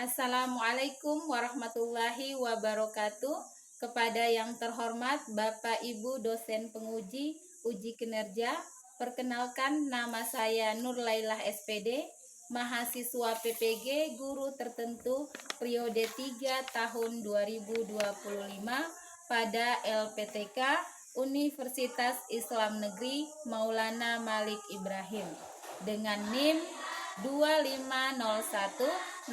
Assalamualaikum warahmatullahi wabarakatuh. Kepada yang terhormat Bapak Ibu dosen penguji uji kinerja, perkenalkan nama saya Nurlailah SPD, mahasiswa PPG guru tertentu periode 3 tahun 2025 pada LPTK Universitas Islam Negeri Maulana Malik Ibrahim dengan NIM 250109111808.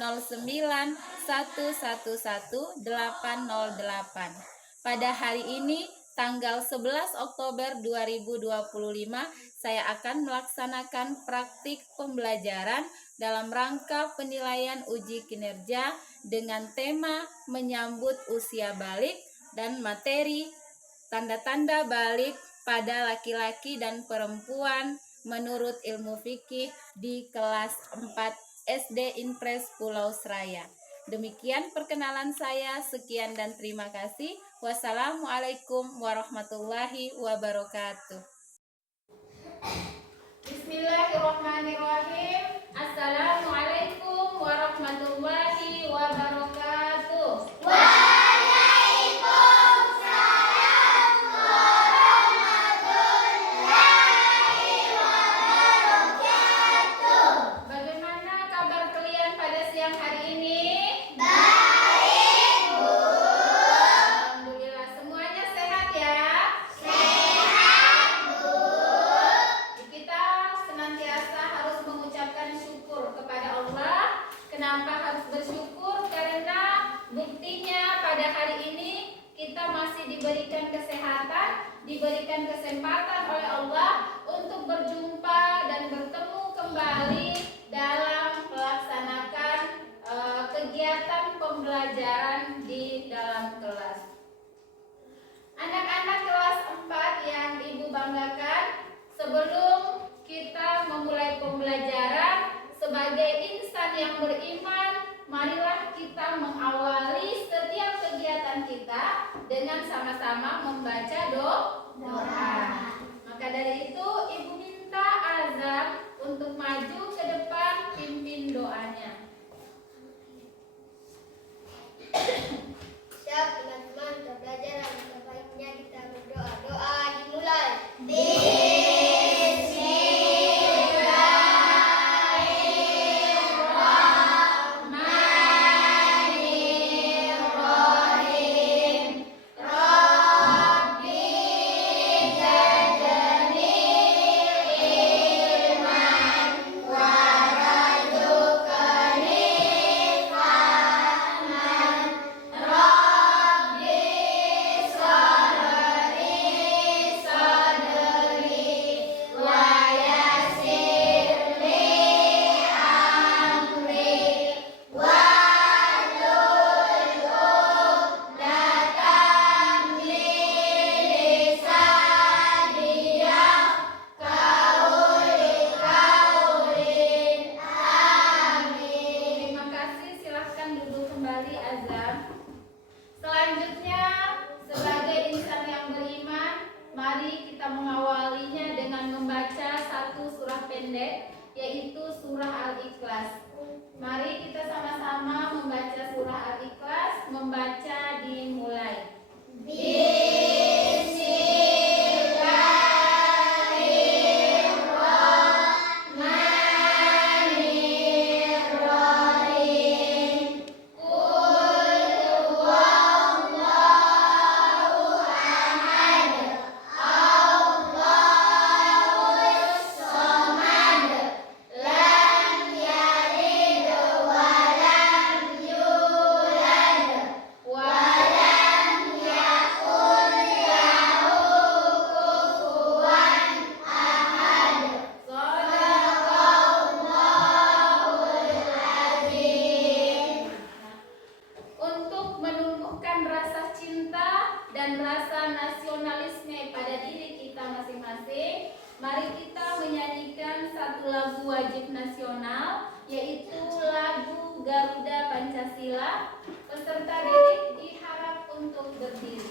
Pada hari ini tanggal 11 Oktober 2025 saya akan melaksanakan praktik pembelajaran dalam rangka penilaian uji kinerja dengan tema menyambut usia balik dan materi tanda-tanda balik pada laki-laki dan perempuan menurut ilmu fikih di kelas 4 SD Impres Pulau Seraya. Demikian perkenalan saya, sekian dan terima kasih. Wassalamualaikum warahmatullahi wabarakatuh. Bismillahirrahmanirrahim. Assalamualaikum warahmatullahi wabarakatuh. Kenapa harus bersyukur? Karena buktinya pada hari ini kita masih diberikan kesehatan, diberikan kesempatan oleh Allah untuk berjumpa dan bertemu kembali dalam melaksanakan kegiatan pembelajaran di dalam kelas. Anak-anak kelas 4 yang Ibu banggakan, sebelum kita memulai pembelajaran, sebagai insan yang beriman, marilah kita mengawali setiap kegiatan kita dengan sama-sama membaca doa. Maka dari itu Ibu minta Azam untuk maju ke depan pimpin doanya. Siap teman-teman, untuk belajar yang baiknya kita berdoa. Doa dimulai. Selanjutnya, sebagai insan yang beriman, mari kita mengawalinya dengan membaca satu surah pendek, yaitu surah Al-Ikhlas. Mari kita sama-sama membaca surah Al-Ikhlas, membaca dimulai. Dan rasa nasionalisme pada diri kita masing-masing, mari kita menyanyikan satu lagu wajib nasional, yaitu lagu Garuda Pancasila. Peserta didik diharap untuk berdiri.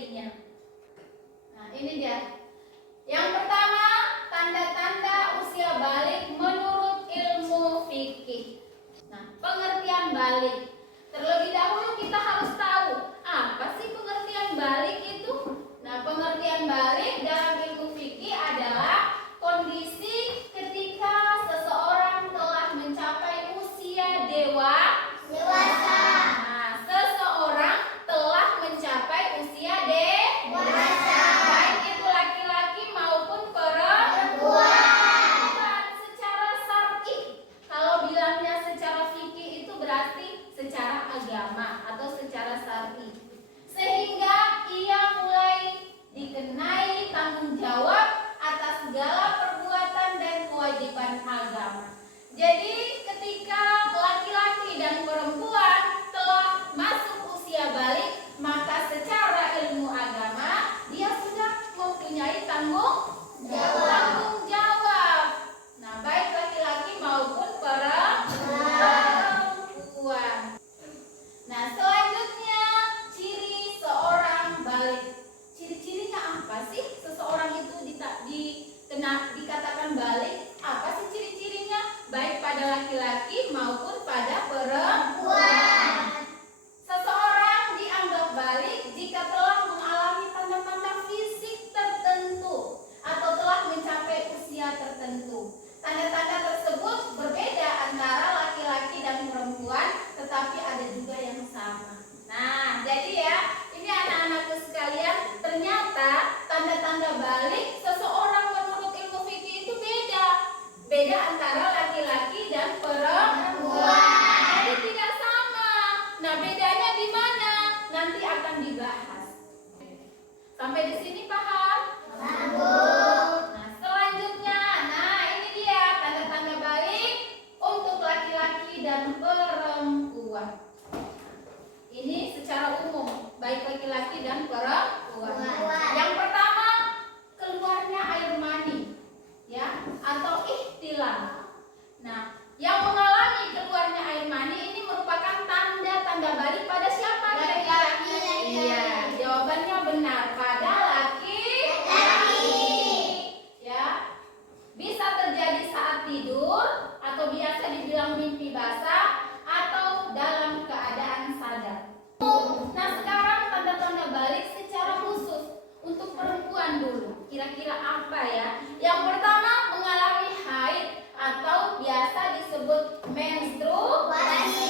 memulainya. Nah, ini dia. Yang pertama, tanda-tanda usia balik menurut ilmu fikih. Nah, pengertian balik. Terlebih dahulu kita harus tahu apa sih pengertian balik itu. Nah, pengertian balik dalam ilmu fikih adalah kondisi ketika seseorang telah mencapai usia dewasa. Nah, seseorang telah mencapai usia dewasa. Baik itu laki-laki maupun perempuan. Secara syar'i. Kalau bilangnya secara fikih itu berarti secara agama atau secara syar'i. Sehingga ia mulai dikenai tanggung jawab atas segala perbuatan dan kewajiban agama. Jadi ketika laki-laki dan perempuan telah masuk usia balik, maka secara ilmu agama dia sudah mempunyai tanggung jawab. Nah, baik laki-laki maupun perempuan. Nah, selanjutnya ciri seorang balik. Ciri-cirinya apa sih seseorang itu dikatakan balik? Apa sih ciri-cirinya? Baik pada laki-laki maupun pada perempuan. Seseorang dianggap balik jika telah mengalami tanda-tanda fisik tertentu atau telah mencapai usia tertentu. Tanda-tanda tersebut berbeda antara laki-laki dan perempuan, tetapi ada juga yang sama. Nah, jadi ya, ini anak-anakku sekalian, ternyata tanda-tanda balik seseorang menurut ilmu fikih itu beda antara laki-laki dan perempuan. Jadi tidak sama. Nah, bedanya di mana? Nanti akan dibahas. Sampai di sini paham? Nah, selanjutnya, ini dia tanda-tanda balik untuk laki-laki dan perempuan. Ini secara umum, baik laki-laki dan perempuan. Yang pertama, keluarnya air mani, ya, atau ihtilam. Nah, yang mengalami keluarnya air mani ini merupakan tanda-tanda balik pada siapa? Laki-laki. Iya, jawabannya benar, pada laki-laki. Ya, bisa terjadi saat tidur atau biasa dibilang mimpi basah atau dalam keadaan sadar. Nah, sekarang tanda-tanda balik secara khusus untuk perempuan dulu. Kira-kira apa ya? Yang pertama, mengalami haid atau biasa disebut menstruasi.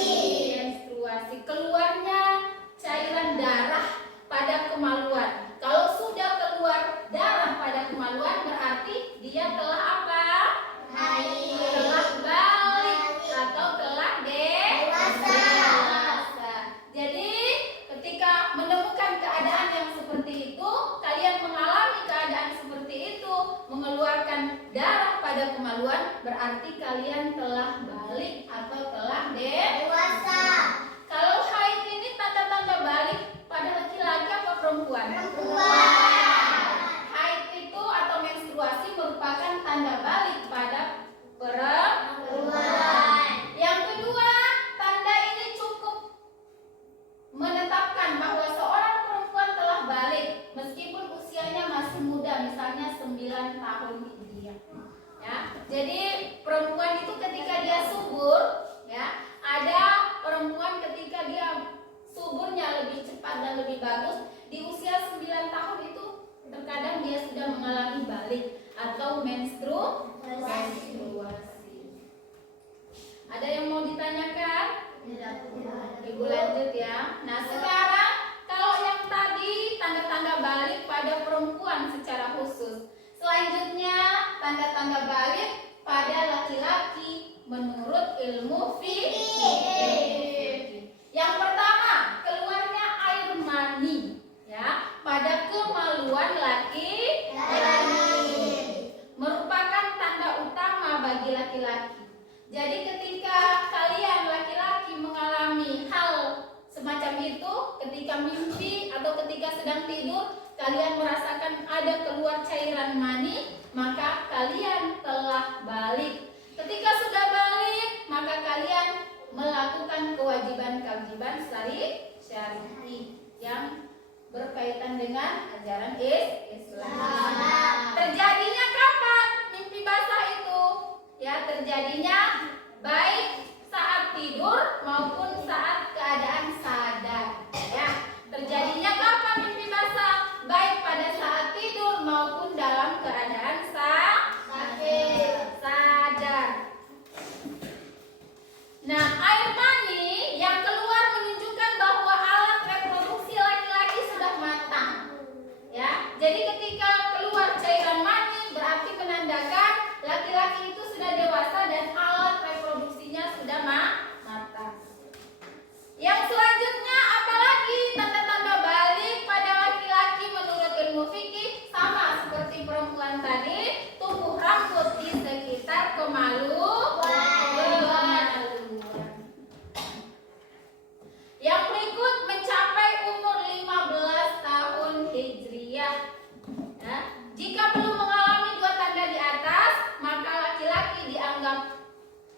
Keluarnya cairan darah pada kemaluan. Kalau sudah keluar darah pada kemaluan berarti dia telah apa? Haid. Telah balik atau telah dewasa. Jadi ketika menemukan keadaan yang seperti itu, kalian mengalami keadaan seperti itu, mengeluarkan darah pada kemaluan, berarti kalian telah balik atau telah dewasa. Kalau haid ini tanda-tanda balik pada laki-laki atau perempuan? Haid itu atau menstruasi merupakan tanda balik pada perempuan. Yang kedua, tanda ini cukup menetapkan bahwa seorang perempuan telah balik meskipun usianya masih muda, misalnya 9 tahun hijriah. Ya, jadi perempuan itu ketika dia subur, ya, ada perempuan ketika dia suburnya lebih cepat dan lebih bagus, di usia 9 tahun itu terkadang dia sudah mengalami balik atau menstruasi. Ada yang mau ditanyakan? Ibu lanjut ya. Nah, sekarang kalau yang tadi tanda-tanda balik pada perempuan secara khusus. Selanjutnya tanda-tanda balik pada laki-laki menurut ilmu fikih. Yang pertama, keluarnya air mani, ya, pada kemaluan laki-laki. Merupakan tanda utama bagi laki-laki. Jadi ketika kalian laki-laki mengalami hal semacam itu, ketika mimpi atau ketika sedang tidur, kalian merasakan ada keluar cairan mani, maka kalian telah balik. Ketika sudah balik, maka kalian melakukan kewajiban-kewajiban syar'i yang berkaitan dengan ajaran Islam. Terjadinya kapan mimpi basah itu? Ya, terjadinya baik saat tidur maupun saat keadaan sadar. Ya, terjadinya kapan mimpi basah? Baik pada saat tidur maupun dalam keadaan sadar. Nah, air mani yang keluar menunjukkan bahwa alat reproduksi laki-laki sudah matang. Ya, jadi ketika keluar cairan mani berarti menandakan laki-laki itu sudah dewasa dan alat reproduksinya sudah matang. Yang selanjutnya apalagi tanda-tanda balik pada laki-laki menurut ilmu fikih sama seperti perempuan tadi, tumbuh rambut di sekitar kemaluan. Yang berikut mencapai umur 15 tahun Hijriah. Ya. Jika belum mengalami dua tanda di atas, maka laki-laki dianggap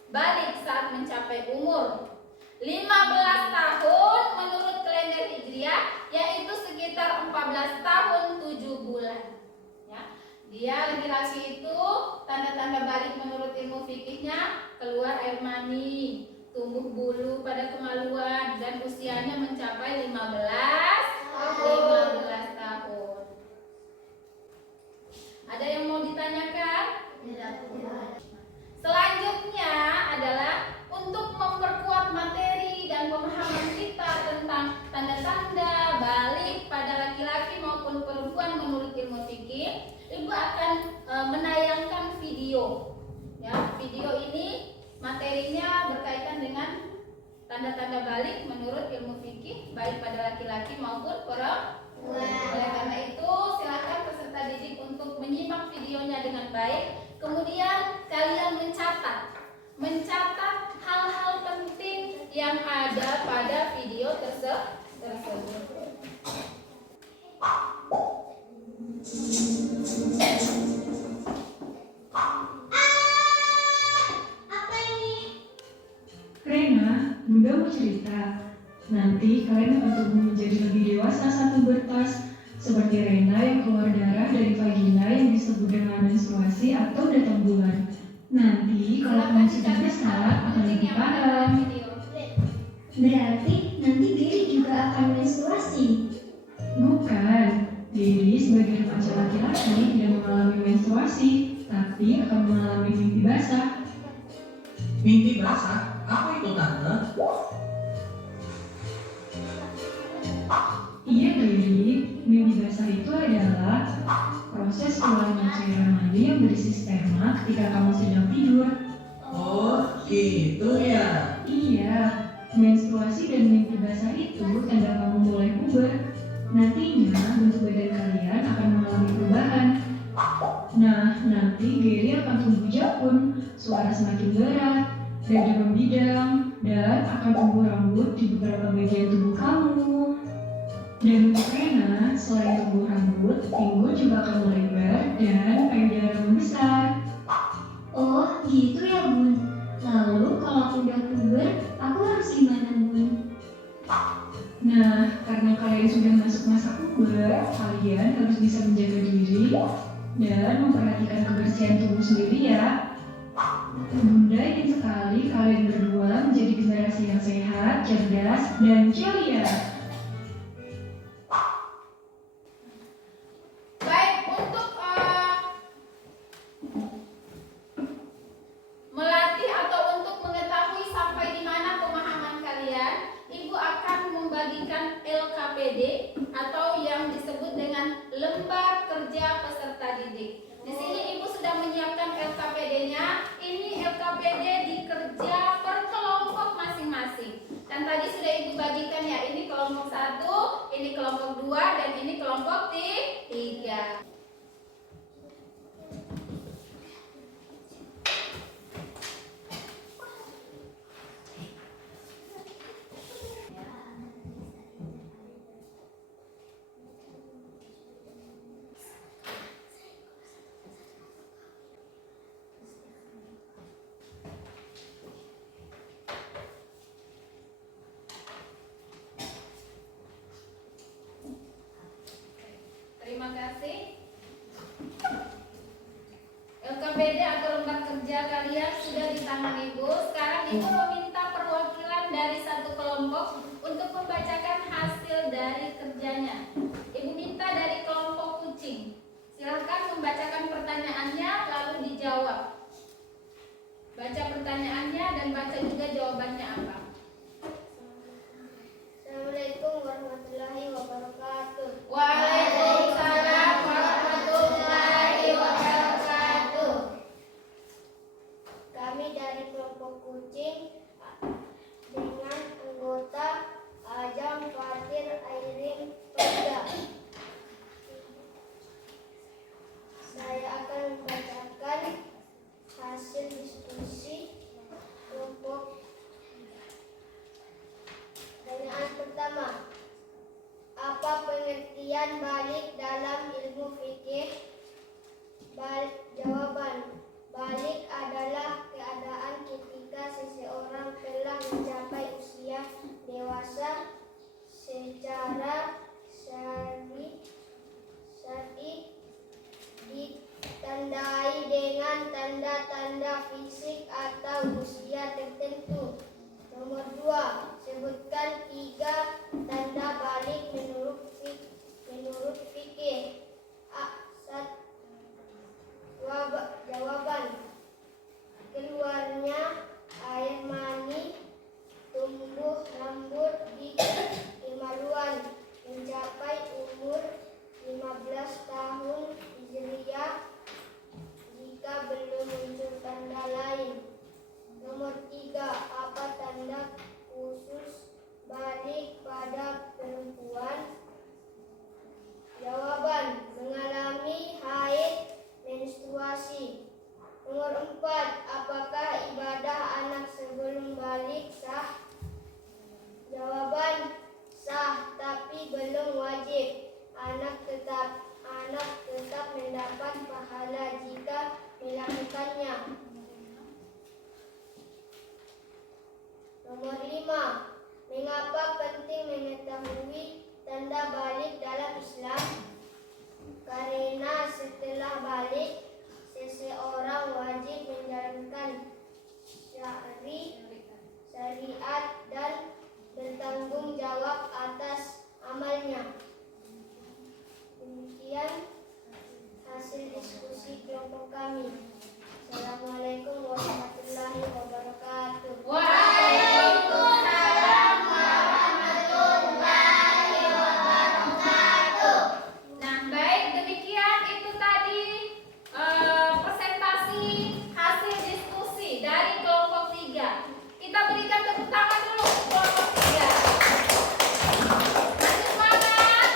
balik saat mencapai umur 15 tahun menurut kalender Hijriah, yaitu sekitar 14 tahun 7 bulan. Ya. Dia laki-laki itu tanda-tanda balik menurut ilmu fikihnya keluar air mani, tumbuh bulu pada kemaluan, dan usianya mencapai 15 tahun. Ada yang mau ditanyakan? Selanjutnya adalah untuk memperkuat materi dan pemahaman kita tentang tanda-tanda balik pada laki-laki maupun perempuan menurut ilmu fikih, Ibu akan menayangkan video. Ya, video ini materinya berkaitan dengan tanda-tanda balik menurut ilmu fikih baik pada laki-laki maupun perempuan. Oleh karena itu, silakan peserta didik untuk menyimak videonya dengan baik. Kemudian kalian mencatat hal-hal penting yang ada pada video tersebut. Apa ini? Rena, Bunda mau cerita. Nanti kalian akan tumbuh menjadi lebih dewasa saat pubertas, seperti Rena yang keluar darah dari vagina yang disebut dengan menstruasi atau datang bulan. Nanti kalau kamu sudah besar akan lebih paham. Berarti nanti Gary juga akan menstruasi. Bukan, Gary sebagai remaja laki-laki tidak mengalami menstruasi, tapi akan mengalami mimpi basah. Mimpi basah? Apa itu tante? Iya, Gary, mimpi basah itu adalah proses keluarnya cairan mani yang berisi sperma ketika kamu sedang tidur. Oh, gitu ya. Iya, menstruasi dan mimpi basah itu tanda kamu mulai puber. Nantinya bentuk badan kalian akan mengalami perubahan. Nah, nanti Gary akan tumbuh jakun, suara semakin berat, dada membidang, dan akan tumbuh rambut di beberapa bagian tubuh kamu. Dan untuk Rena, selain tumbuh rambut, pinggul juga akan melebar dan payudara membesar. Oh, gitu ya, Bun. Lalu kalau aku udah puber, aku harus gimana, Bun? Nah, karena kalian sudah masuk masa puber, kalian harus bisa menjaga diri dan memperhatikan kebersihan tubuh sendiri ya. Bunda ingin sekali kalian berdua menjadi generasi yang sehat, cerdas, dan ceria. Baik, untuk melatih atau untuk mengetahui sampai di mana pemahaman kalian, Ibu akan membagikan LKPD atau yang disebut dengan lembar kerja peserta didik. Di sini Ibu sudah menyiapkan LKPD-nya. Ini LKPD dikerja per kelompok masing-masing. Dan tadi sudah Ibu bagikan ya, ini kelompok 1, ini kelompok 2, dan ini kelompok 3. Terima kasih. LKPD atau lembar kerja kalian sudah di tangan Ibu. Sekarang Ibu meminta perwakilan dari satu kelompok untuk membacakan hasil dari kerjanya. Ibu minta dari kelompok kucing. Silahkan membacakan pertanyaannya lalu dijawab. Baca pertanyaannya dan baca juga jawabannya apa. Assalamualaikum warahmatullahi wabarakatuh. Waalaikumsalam warahmatullahi wabarakatuh. Kami dari kelompok kucing dengan anggota Ajam, Fatir, Airin, Pada. Saya akan membacakan hasil diskusi kelompok. Pertanyaan pertama, apa pengertian balik dalam ilmu fikih? Jawaban, balik adalah keadaan ketika seseorang telah mencapai usia dewasa secara syar'i ditandai dengan tanda-tanda fisik atau usia tertentu. Nomor 2, sebutkan 3 tanda balik menurut fikih. Jawaban, keluarnya air mani, tumbuh rambut di kemaluan, mencapai umur 15 tahun Hijriah jika belum muncul tanda lain. Nomor 3, apa tanda khusus balik pada perempuan? Jawaban, mengalami haid, menstruasi. Nomor 4, apakah ibadah anak sebelum balik sah? Jawaban, sah tapi belum wajib. Anak tetap mendapat pahala jika melakukannya. Nomor 5, mengapa penting mengetahui tanda balik dalam Islam? Karena setelah balik, seseorang wajib menjalankan syariat dan bertanggung jawab atas amalnya. Demikian hasil diskusi kelompok kami. Assalamualaikum warahmatullahi wabarakatuh. Waalaikumsalam warahmatullahi wabarakatuh. Nah, baik, demikian itu tadi presentasi hasil diskusi dari kelompok 3. Kita berikan tepuk tangan dulu kelompok 3. Masih semangat?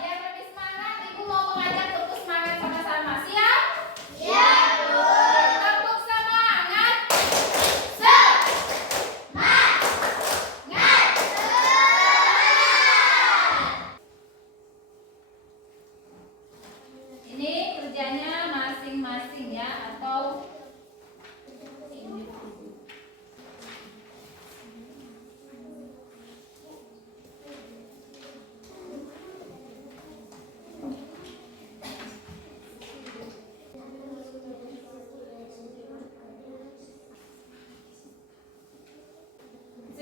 Biar lebih semangat, Ibu mau mengajak terus semangat sama-sama. Siap? Siap, Bu. Tepuk semangat. Ini kerjanya masing-masing ya, atau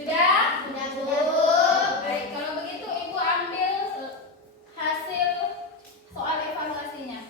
sudah? Sudah, Bu. Baik, kalau begitu Ibu ambil hasil soal evaluasinya.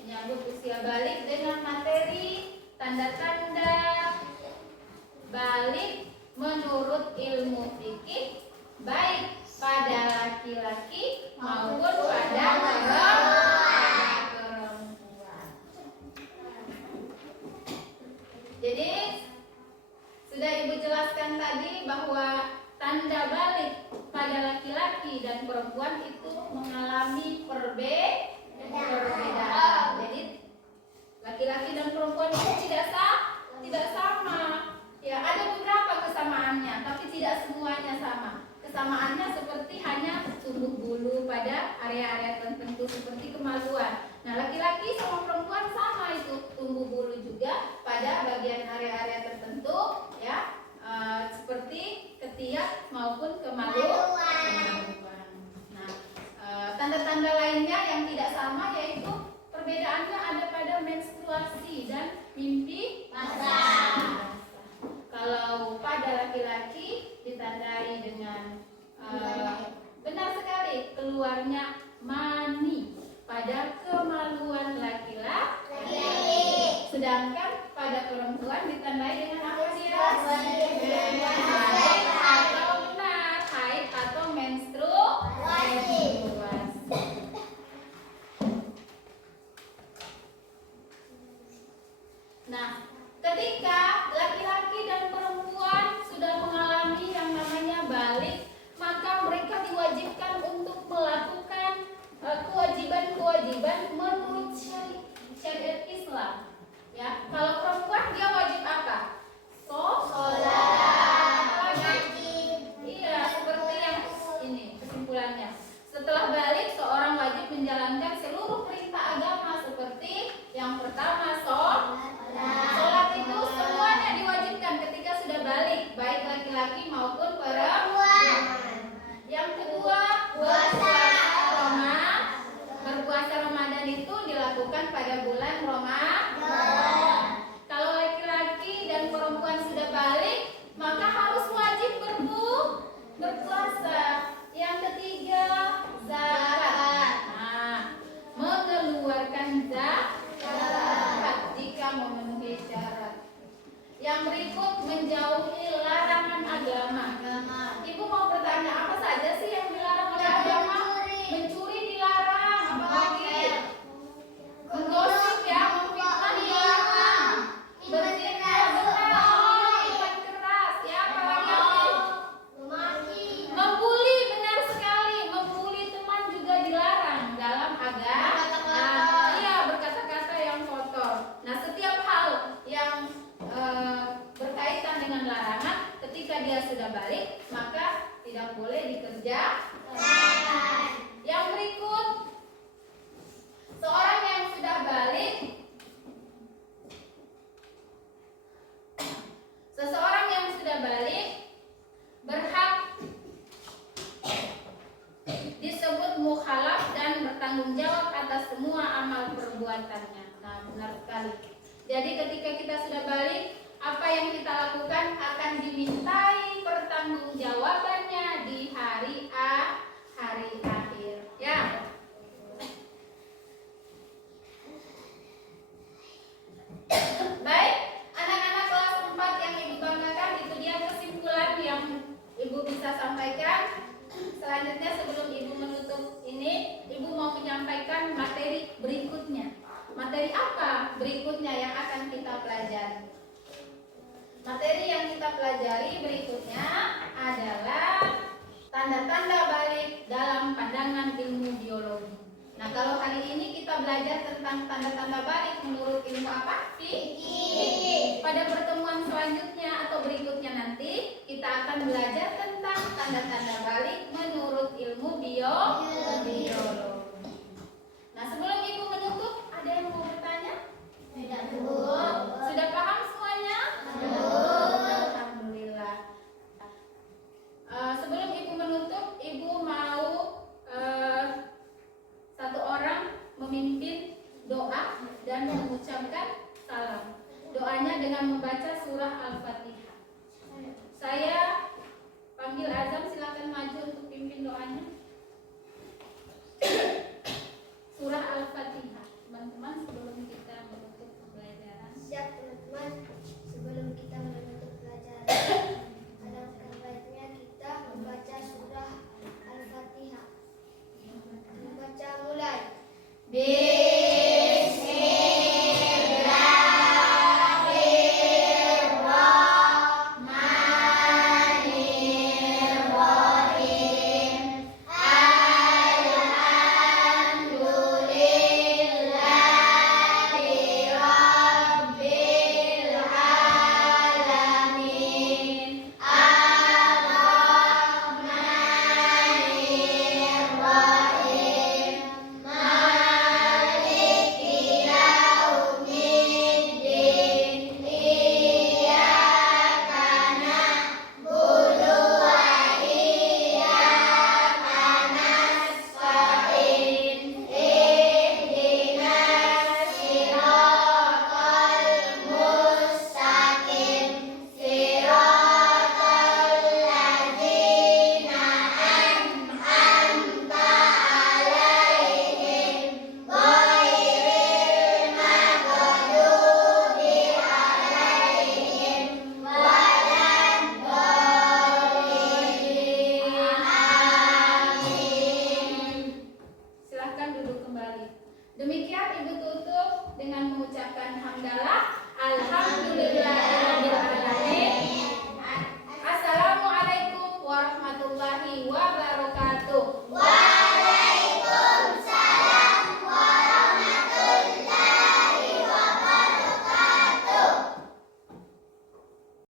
Menyambut usia balik dengan materi tanda-tanda balik menurut ilmu fikih baik pada laki-laki maupun pada perempuan. Jadi sudah Ibu jelaskan tadi bahwa tanda balik pada laki-laki dan perempuan itu mengalami perbedaan. Jadi laki-laki dan perempuan itu tidak sama. Ya, ada beberapa kesamaannya, tapi tidak semuanya sama. Kesamaannya seperti hanya tumbuh bulu pada area-area tertentu seperti kemaluan. Nah, laki-laki sama perempuan sama itu tumbuh bulu juga pada bagian area-area tertentu, ya, seperti ketiak maupun kemaluan. Nah, tanda-tanda lainnya yang tidak sama yaitu perbedaannya ada pada menstruasi dan mimpi basah. Kalau pada laki-laki ditandai dengan benar sekali keluarnya mani pada kemaluan laki-laki. Sedangkan pada perempuan ditandai dengan apa dia? Haid atau benar haid atau menstruasi. Nah, ketika laki-laki dan perempuan sudah mengalami yang namanya balik, maka mereka diwajibkan untuk melakukan kewajiban-kewajiban menurut syariat Islam. Ya, kalau perempuan dia wajib apa? Sholat. Iya, seperti yang ini kesimpulannya. Setelah balik, seorang wajib menjalankan seluruh perintah agama seperti yang pertama sholat itu semuanya diwajibkan ketika sudah balik, baik laki-laki maupun perempuan. Yang kedua, berpuasa Ramadan itu dilakukan pada bulan Ramadan. Kalau laki-laki dan perempuan sudah balik, maka harus wajib berpuasa. Yang ketiga, zakat. Nah, mengeluarkan zakat jika memenuhi syarat. Yang berikut menjauhi larangan agama. Ibu mau bertanya, apa saja sih yang dilarang oleh agama? Mencuri dilarang, apalagi? Menggosip ya, memfitnah dilarang. Berzina benar, minuman keras ya, apalagi? Membuli benar sekali, membuli teman juga dilarang dalam agama. Iya, berkata-kata yang kotor. Nah, setiap hal yang berkaitan dengan larangan ketika dia sudah balik maka tidak boleh dikerjakan. Yang berikut, seorang yang sudah balik, seseorang yang sudah balik berhak disebut mukhalaf dan bertanggung jawab atas semua amal perbuatannya. Nah, benar sekali. Jadi ketika kita sudah balik, apa yang kita lakukan akan dimintai pertanggungjawabannya di hari akhir. Ya. Baik, anak-anak kelas 4 yang Ibu banggakan, itu dia kesimpulan yang Ibu bisa sampaikan. Selanjutnya sebelum Ibu menutup ini, Ibu mau menyampaikan materi berikutnya. Materi apa berikutnya yang akan kita pelajari? Materi yang kita pelajari berikutnya adalah tanda-tanda balik dalam pandangan ilmu biologi. Nah, kalau hari ini kita belajar tentang tanda-tanda balik menurut ilmu apa? Fikih. Pada pertemuan selanjutnya atau berikutnya nanti kita akan belajar tentang tanda-tanda balik menurut ilmu biologi. Nah, sebelum Ibu menutup, ada yang mau bertanya? Tidak, Bu. Sudah paham semuanya? Alhamdulillah. Sebelum Ibu menutup, Ibu mau satu orang memimpin doa dan mengucapkan salam. Doanya dengan membaca surah Al-Fatihah. Saya panggil Azam, silakan maju untuk pimpin doanya. Demikian Ibu tutup dengan mengucapkan hamdalah. Alhamdulillah.